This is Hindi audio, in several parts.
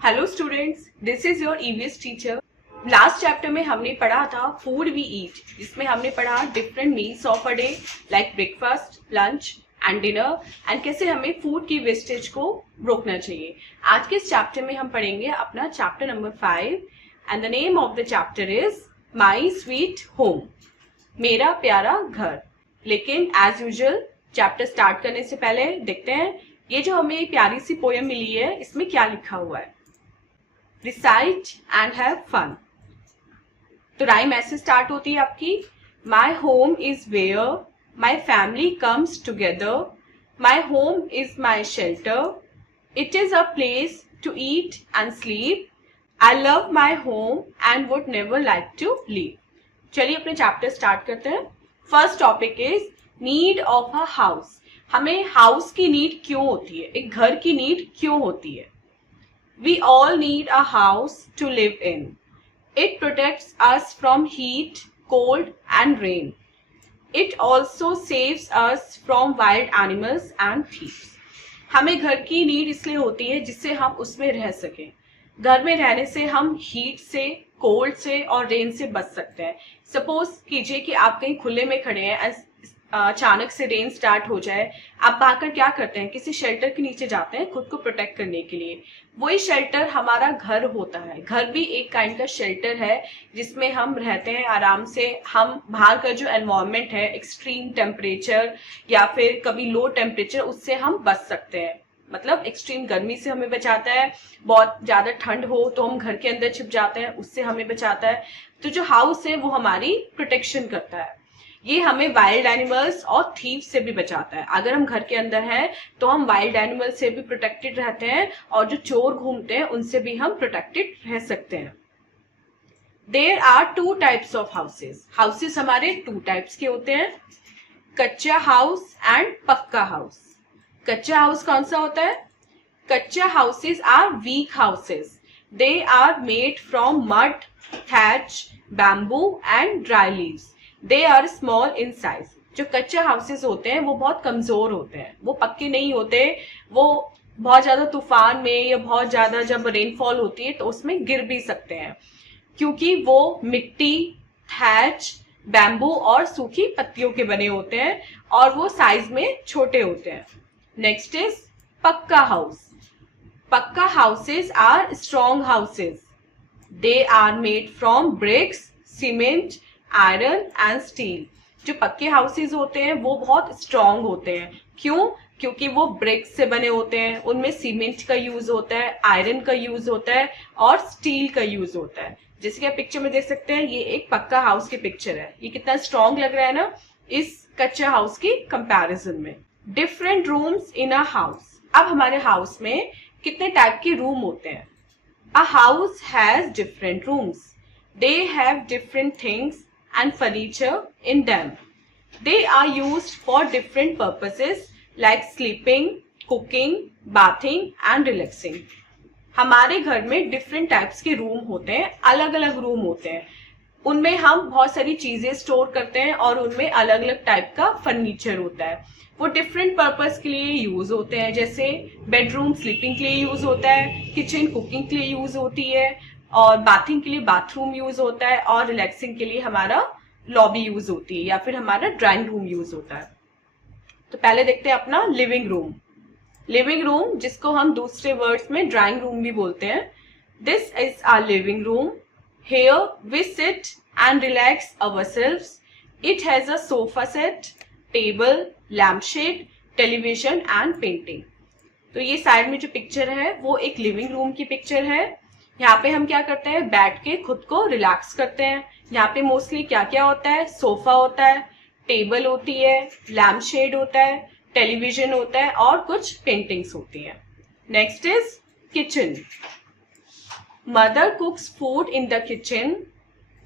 Hello students, this is your EVS teacher. Last chapter में हमने पढ़ा था फूड वी ईट, जिसमें हमने पढ़ा different meals of a day like breakfast, lunch and dinner, and कैसे हमें फूड की वेस्टेज को रोकना चाहिए। आज के इस चैप्टर में हम पढ़ेंगे अपना chapter number 5 and the name of the chapter is my sweet home, मेरा प्यारा घर। लेकिन एज यूजुअल चैप्टर स्टार्ट करने से पहले देखते हैं ये जो हमें प्यारी सी पोयम मिली है इसमें क्या लिखा हुआ है। Recite and have fun. तो राइम ऐसे स्टार्ट होती है आपकी, my home is where my family comes together, my home is my shelter, it is a place to eat and sleep, I love my home and would never like to leave. चलिए अपने चैप्टर स्टार्ट करते हैं। First topic is need of a house. हमें हाउस की नीड क्यों होती है, एक घर की नीड क्यों होती है। We all need a house to live in. It protects us from heat, cold and rain. It also saves us from wild animals and thieves. हमें घर की नीड इसलिए होती है जिससे हम उसमें रह सकें। घर में रहने से हम हीट से, कोल्ड से और रेन से बच सकते हैं। सपोज कीजिए कि आप कहीं खुले में खड़े हैं, अचानक से रेन स्टार्ट हो जाए, आप भागकर क्या करते हैं, किसी शेल्टर के नीचे जाते हैं खुद को प्रोटेक्ट करने के लिए। वही शेल्टर हमारा घर होता है। घर भी एक काइंड का शेल्टर है जिसमें हम रहते हैं आराम से। हम बाहर का जो एनवायरनमेंट है, एक्सट्रीम टेम्परेचर या फिर कभी लो टेम्परेचर, उससे हम बच सकते हैं। मतलब एक्सट्रीम गर्मी से हमें बचाता है, बहुत ज्यादा ठंड हो तो हम घर के अंदर छिप जाते हैं, उससे हमें बचाता है। तो जो हाउस है वो हमारी प्रोटेक्शन करता है। ये हमें वाइल्ड एनिमल्स और थीव से भी बचाता है। अगर हम घर के अंदर हैं तो हम वाइल्ड एनिमल से भी प्रोटेक्टेड रहते हैं और जो चोर घूमते हैं उनसे भी हम प्रोटेक्टेड रह सकते हैं। There are 2 types of houses. Houses हमारे 2 टाइप्स के होते हैं, kachcha house and pakka house. Kachcha house कौन सा होता है? Kachcha houses are weak houses. They are made from mud, thatch, bamboo and dry leaves. They are small in size. जो कच्चे हाउसेस होते हैं वो बहुत कमजोर होते हैं, वो पक्के नहीं होते। वो बहुत ज्यादा तूफान में या बहुत ज्यादा जब रेनफॉल होती है तो उसमें गिर भी सकते हैं, क्योंकि वो मिट्टी, थैच, बैम्बू और सूखी पत्तियों के बने होते हैं और वो साइज में छोटे होते हैं। Next is pakka house. Pakka houses are strong houses. They are made from bricks, cement, iron and steel. जो पक्के हाउसेज होते हैं वो बहुत स्ट्रॉन्ग होते हैं। क्यों? क्योंकि वो ब्रिक्स से बने होते हैं, उनमें सीमेंट का यूज होता है, आयरन का यूज होता है और स्टील का यूज होता है। जैसे कि आप पिक्चर में देख सकते हैं, ये एक पक्का हाउस की पिक्चर है। ये कितना स्ट्रॉन्ग लग रहा है ना इस कच्चे हाउस की कंपैरिजन में। Different rooms in a house. अब हमारे हाउस में कितने टाइप के रूम होते हैं? A house has different rooms. They have different things and furniture in them. They are used for different purposes like sleeping, cooking, bathing and relaxing. हमारे घर में different types के रूम होते हैं, अलग अलग रूम होते हैं। उनमें हम बहुत सारी चीजें स्टोर करते हैं और उनमें अलग अलग टाइप का फर्नीचर होता है। वो डिफरेंट पर्पस के लिए यूज होते हैं, जैसे बेडरूम स्लीपिंग के लिए यूज होता है, किचन कुकिंग के लिए यूज होती है, और बाथिंग के लिए बाथरूम यूज होता है, और रिलैक्सिंग के लिए हमारा लॉबी यूज होती है या फिर हमारा ड्राइंग रूम यूज होता है। तो पहले देखते हैं अपना लिविंग रूम। लिविंग रूम, जिसको हम दूसरे वर्ड्स में ड्राइंग रूम भी बोलते हैं। This is our living room. Here we sit and relax ourselves. It has a sofa set, table, lampshade, television and painting. तो ये साइड में जो पिक्चर है वो एक लिविंग रूम की पिक्चर है। यहाँ पे हम क्या करते हैं, बैठ के खुद को रिलैक्स करते हैं। यहाँ पे मोस्टली क्या क्या होता है? सोफा होता है, टेबल होती है, लैम्प शेड होता है, टेलीविजन होता है और कुछ पेंटिंग्स होती हैं। Next is kitchen. Mother cooks food in the kitchen.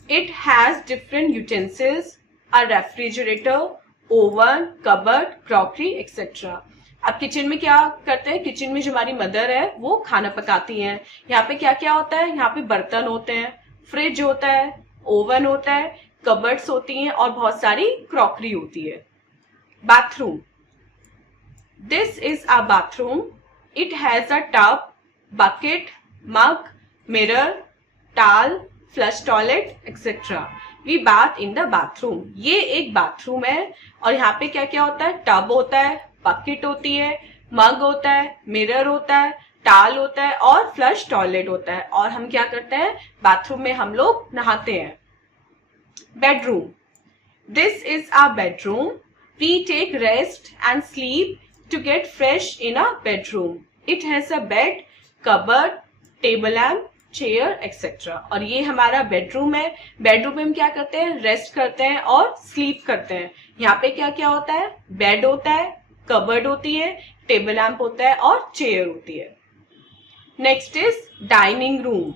It has different utensils, a refrigerator, oven, cupboard, crockery etcetera. अब किचन में क्या करते हैं? किचन में जो हमारी मदर है वो खाना पकाती हैं। यहाँ पे क्या क्या होता है? यहाँ पे बर्तन होते हैं, फ्रिज होता है, ओवन होता है, कबर्ड्स होती हैं और बहुत सारी क्रॉकरी होती है। Bathroom. This is a bathroom. It has a tub, bucket, mug, mirror, towel, flush toilet, etc. We bath in the bathroom. ये एक बाथरूम है और यहाँ पे क्या क्या होता है, टब होता है, बकेट होती है, मग होता है, मिरर होता है, टाल होता है और फ्लश टॉयलेट होता है। और हम क्या करते हैं, बाथरूम में हम लोग नहाते हैं। Bedroom, this is our bedroom. We take rest and sleep to get fresh in a bedroom. It has a bed, cupboard, table lamp, chair etcetera. और ये हमारा बेडरूम है। बेडरूम में हम क्या करते हैं, रेस्ट करते हैं और स्लीप करते हैं। यहाँ पे क्या क्या होता है, बेड होता है, कबर्ड होती है, टेबल लैम्प होता है और चेयर होती है। Next is dining room.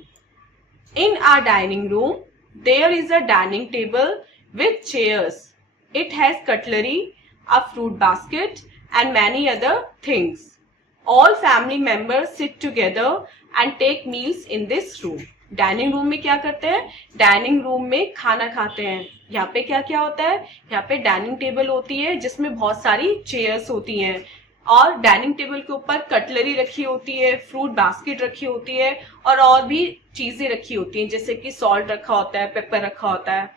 In our dining room there is a dining table with chairs. It has cutlery, a fruit basket and many other things. All family members sit together and take meals in this room. Dining room में क्या करते हैं, डाइनिंग रूम में खाना खाते हैं। यहाँ पे क्या क्या होता है, यहाँ पे डाइनिंग टेबल होती है जिसमें बहुत सारी चेयर्स होती हैं और डाइनिंग टेबल के ऊपर कटलरी रखी होती है, फ्रूट बास्केट रखी होती है और भी चीजें रखी होती हैं, जैसे कि सॉल्ट रखा होता है, पेपर रखा होता है।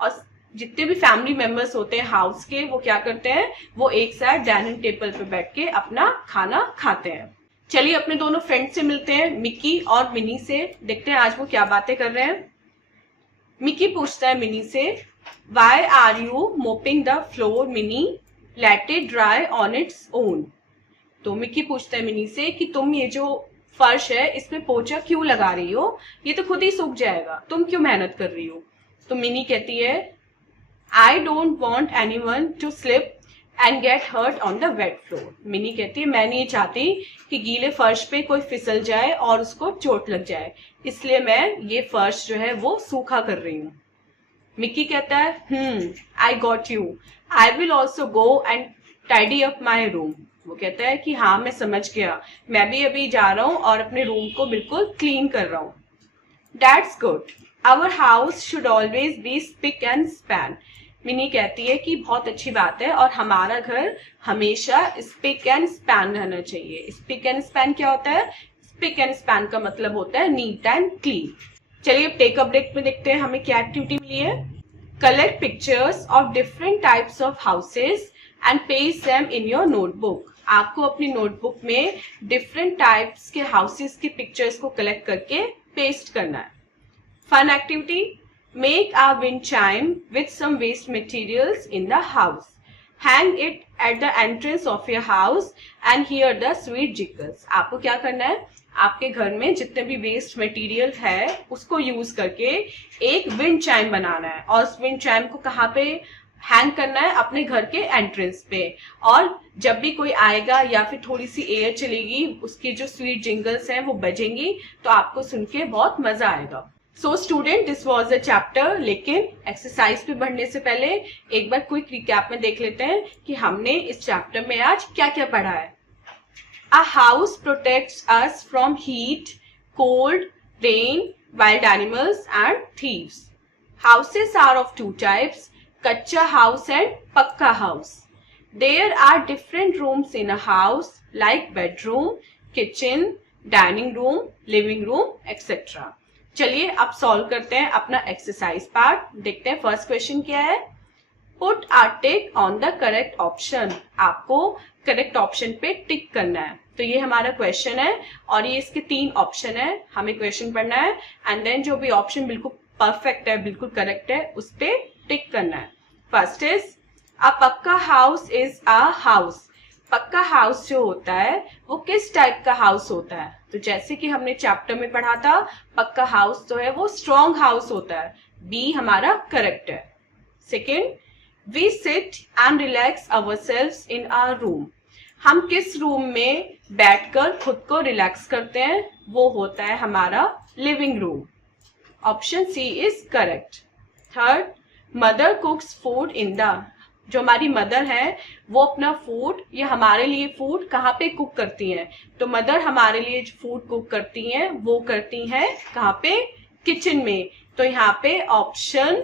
और जितने भी फैमिली मेंबर्स होते हैं हाउस के, वो क्या करते हैं, वो एक साथ डाइनिंग टेबल पे बैठ के अपना खाना खाते हैं। चलिए अपने दोनों फ्रेंड से मिलते हैं, मिकी और मिनी से। देखते हैं आज वो क्या बातें कर रहे हैं। मिकी पूछता है मिनी से, why are you mopping the floor Minnie, let it dry on its own. तो मिकी पूछता है मिनी से कि तुम ये जो फर्श है इसमें पोछा क्यों लगा रही हो, ये तो खुद ही सूख जाएगा, तुम क्यों मेहनत कर रही हो. तो मिनी कहती है, I don't want anyone to slip and get hurt on the wet floor. Mini कहती है, मैं नहीं चाहती कि गीले फर्श पे कोई फिसल जाए और उसको चोट लग जाए, इसलिए मैं ये फर्श जो है वो सूखा कर रही हूँ. मिकी कहता है, I got you. I will also go and tidy up my room. वो कहता है कि हाँ मैं समझ गया, मैं भी अभी जा रहा हूँ और अपने रूम को बिल्कुल क्लीन कर रहा हूँ. That's good. Our house should always be spick and span. Mini कहती है कि बहुत अच्छी बात है और हमारा घर हमेशा स्पिक एंड स्पैन रहना चाहिए. स्पिक एंड स्पैन क्या होता है, स्पिक एंड स्पैन का मतलब होता है नीट एंड क्लीन. चलिए अब टेक अ ब्रेक में देखते हैं हमें क्या एक्टिविटी मिली है. Collect pictures of different types of houses and paste them in your notebook. आपको अपनी नोटबुक में डिफरेंट टाइप्स के हाउसेस की पिक्चर्स को कलेक्ट करके पेस्ट करना है. Fun activity, make a wind chime with some waste materials in the house. Hang it at the entrance of your house and hear the sweet jiggles. आपको क्या करना है, आपके घर में जितने भी वेस्ट मटेरियल है उसको यूज करके एक विंड चाइम बनाना है और उस विंड चाइम को कहाँ पे हैंग करना है, अपने घर के एंट्रेंस पे. और जब भी कोई आएगा या फिर थोड़ी सी एयर चलेगी, उसकी जो स्वीट जिंगल्स हैं वो बजेंगी तो आपको सुन के बहुत मजा आएगा. So student, this was a chapter. लेकिन एक्सरसाइज पे बढ़ने से पहले एक बार क्विक रिकैप में देख लेते हैं कि हमने इस चैप्टर में आज क्या क्या पढ़ा है. A house protects us from heat, cold, rain, wild animals and thieves. Houses are of two types, kachcha house and pakka house. There are different rooms in a house like bedroom, kitchen, dining room, living room etcetera. चलिए अब सॉल्व करते हैं अपना एक्सरसाइज पार्ट. देखते हैं फर्स्ट क्वेश्चन क्या है. Put a tick on the correct option. आपको करेक्ट ऑप्शन पे टिक करना है. तो ये हमारा क्वेश्चन है और ये इसके 3 ऑप्शन है. हमें क्वेश्चन पढ़ना है एंड देन जो भी ऑप्शन बिल्कुल परफेक्ट है, बिल्कुल करेक्ट है, उस पे टिक करना है. फर्स्ट इज, अ पक्का हाउस इज अ हाउस. पक्का हाउस जो होता है वो किस टाइप का हाउस होता है. तो जैसे कि हमने चैप्टर में पढ़ा था, पक्का हाउस जो है वो स्ट्रॉन्ग हाउस होता है. बी हमारा करेक्ट है. Second, we sit and relax ourselves in our room. हम किस रूम में बैठकर खुद को रिलैक्स करते हैं, वो होता है हमारा living room. Option C is correct. Third, mother cooks food in the. जो हमारी मदर है वो अपना फूड या हमारे लिए फूड कहाँ पे कुक करती हैं. तो मदर हमारे लिए जो फूड कुक करती हैं वो करती हैं कहाँ पे, किचन में. तो यहाँ पे ऑप्शन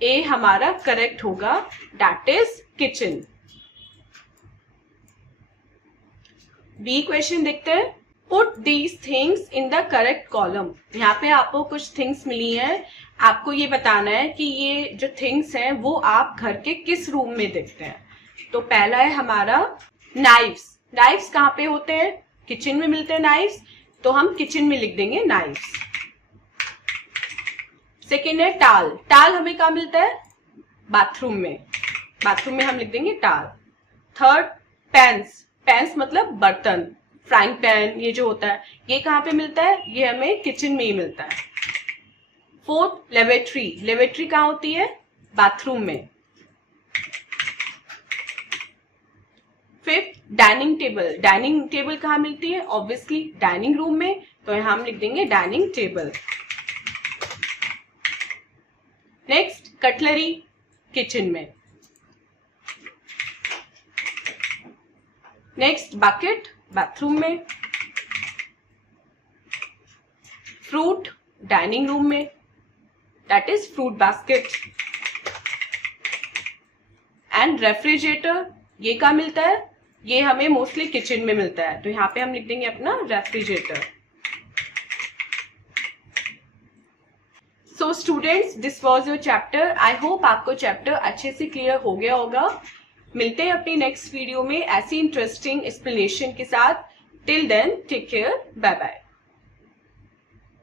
ए हमारा करेक्ट होगा, that is kitchen. B question देखते हैं. Put these things in the correct column. यहाँ पे आपको कुछ थिंग्स मिली हैं, आपको ये बताना है कि ये जो थिंग्स हैं वो आप घर के किस रूम में देखते हैं। तो पहला है हमारा नाइफ्स। नाइफ्स कहाँ पे होते हैं? किचन में मिलते हैं नाइफ्स, तो हम किचन में लिख देंगे नाइफ्स। सेकेंड है टाल। टाल हमें कहाँ मिलता है? बाथरूम में। बाथरूम में हम लिख देंगे टाल। थर्ड पैंस। पैंस मतलब बर्तन, फ्राइंग पैन ये जो होता है, ये कहाँ पे मिलता है? ये हमें किचन में ही मिलता है। फोर्थ लेवेट्री। लेवेट्री कहाँ होती है? बाथरूम में। Fifth dining table. Dining table कहाँ मिलती है? ऑब्वियसली डाइनिंग रूम में, तो यहाँ हम लिख देंगे dining table. Next cutlery, kitchen में। नेक्स्ट बकेट, बाथरूम में। फ्रूट, डाइनिंग रूम में, that is fruit basket. And refrigerator, ये कहाँ मिलता है? ये हमें मोस्टली किचन में मिलता है, तो यहाँ पे हम लिख देंगे अपना refrigerator. So students, this was your chapter. I hope आपको चैप्टर अच्छे से क्लियर हो गया होगा। मिलते हैं अपनी नेक्स्ट वीडियो में ऐसी इंटरेस्टिंग एक्सप्लेनेशन के साथ। Till then take care, bye bye.